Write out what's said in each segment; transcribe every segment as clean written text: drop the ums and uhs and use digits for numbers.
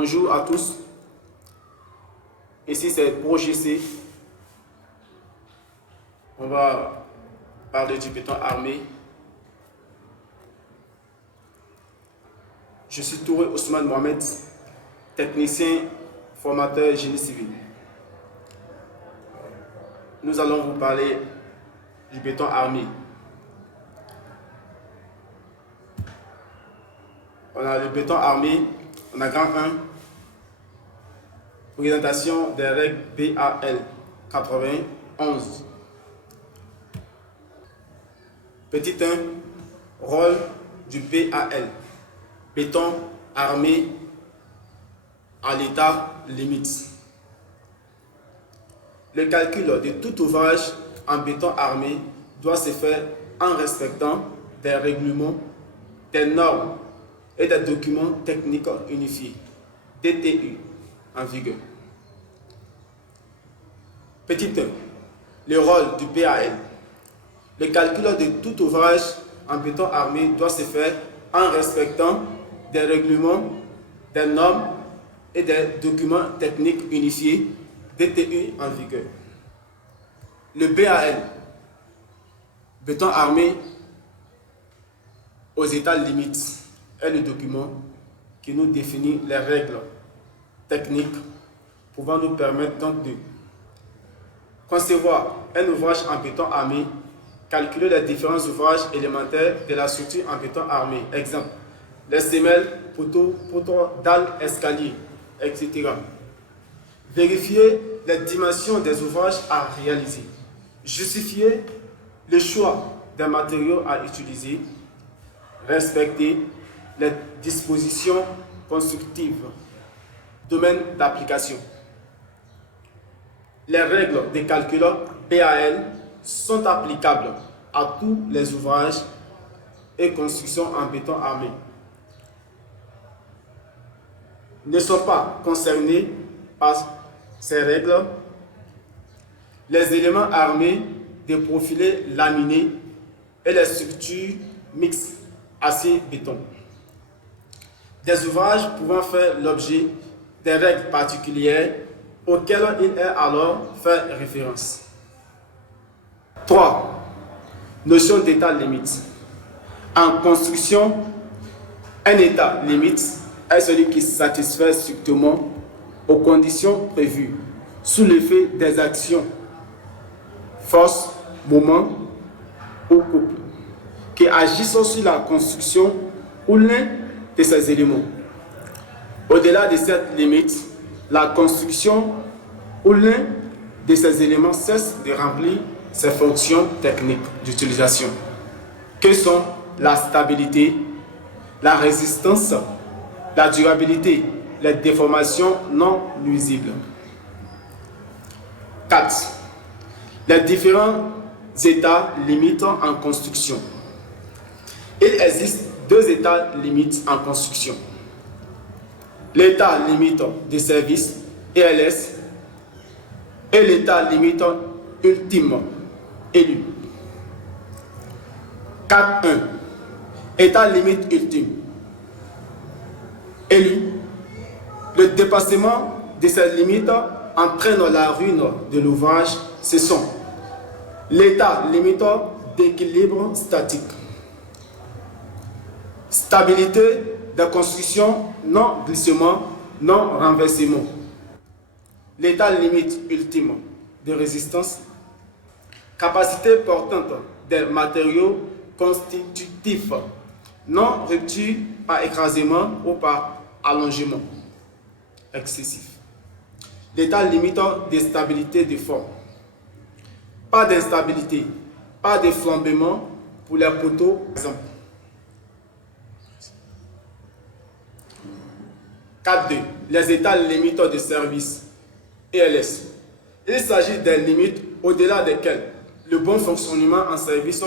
Bonjour à tous, ici c'est ProGC. On va parler du béton armé. Je suis Touré Ousmane Mohamed, technicien formateur génie civil. Nous allons vous parler du béton armé. On a le béton armé, on a grand 1, présentation des règles BAL 91. Petit 1, rôle du BAL, béton armé à l'état limite. Le calcul de tout ouvrage en béton armé doit se faire en respectant des règlements, des normes et des documents techniques unifiés, DTU, en vigueur. Petit 1. Le rôle du BAL. Le calcul de tout ouvrage en béton armé doit se faire en respectant des règlements, des normes et des documents techniques unifiés, DTU, en vigueur. Le BAL, béton armé aux états limites, est le document qui nous définit les règles techniques pouvant nous permettre donc de concevoir un ouvrage en béton armé, calculer les différents ouvrages élémentaires de la structure en béton armé. Exemple, les semelles, poteaux, dalles, escaliers, etc. Vérifier les dimensions des ouvrages à réaliser. Justifier le choix des matériaux à utiliser. Respecter les dispositions constructives. Domaine d'application. Les règles de calcul BAL sont applicables à tous les ouvrages et constructions en béton armé. Ne sont pas concernés par ces règles les éléments armés de profilés laminés et les structures mixtes acier-béton. Des ouvrages pouvant faire l'objet des règles particulières auxquelles il est alors fait référence. 3. Notion d'état limite. En construction, un état limite est celui qui satisfait strictement aux conditions prévues sous l'effet des actions, force, moment ou couple, qui agissent sur la construction ou l'un de ces éléments. Au-delà de cette limite, la construction ou l'un de ces éléments cesse de remplir ses fonctions techniques d'utilisation, que sont la stabilité, la résistance, la durabilité, les déformations non nuisibles. 4. Les différents états limites en construction. Il existe deux états limites en construction. L'état limite de service, ELS, et l'état limite ultime, élu. 4.1. État limite ultime. Élu. Le dépassement de ces limites entraîne la ruine de l'ouvrage. Ce sont l'état limite d'équilibre statique, stabilité de construction, non glissement, non renversement. L'état limite ultime de résistance, capacité portante des matériaux constitutifs, non rupture par écrasement ou par allongement excessif. L'état limite de stabilité de forme. Pas d'instabilité, pas de flambement pour les poteaux, par exemple. 4.2. Les états limites de service, ELS. Il s'agit des limites au-delà desquelles le bon fonctionnement en service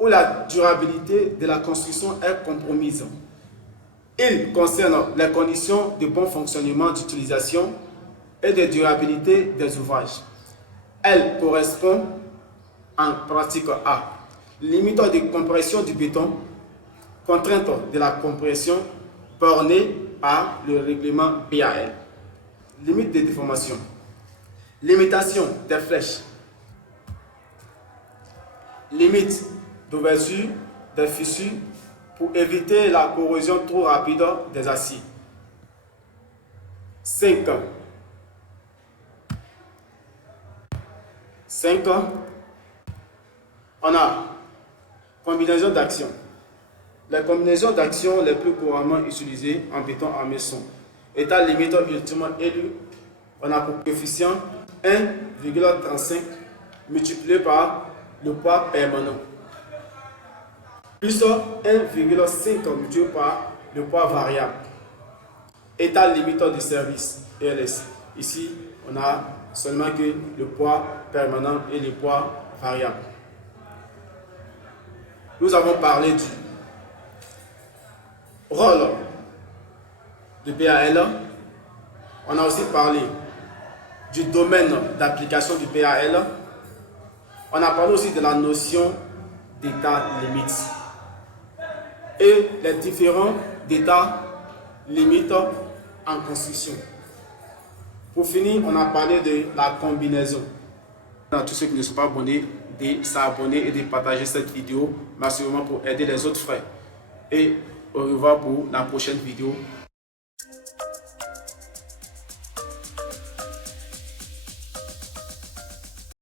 ou la durabilité de la construction est compromise. Il concerne les conditions de bon fonctionnement d'utilisation et de durabilité des ouvrages. Elle correspond en pratique à limite de compression du béton, contrainte de la compression, bornée par le règlement BAL. Limite de déformation. Limitation des flèches. Limite d'ouverture des fissures pour éviter la corrosion trop rapide des aciers. 5. On a combinaison d'action. Les combinaisons d'action les plus couramment utilisées en béton armé sont état limite ultimement élu. On a pour coefficient 1,35 multiplié par le poids permanent plus 1,5 multiplié par le poids variable. État limite de service ELS. Ici, on a seulement que le poids permanent et le poids variable. Nous avons parlé du rôle de BAL. On a aussi parlé du domaine d'application du BAL. On a parlé aussi de la notion d'état limite et les différents états limites en construction. Pour finir, on a parlé de la combinaison. À tous ceux qui ne sont pas abonnés, de s'abonner et de partager cette vidéo massivement pour aider les autres frères. Et au revoir pour la prochaine vidéo.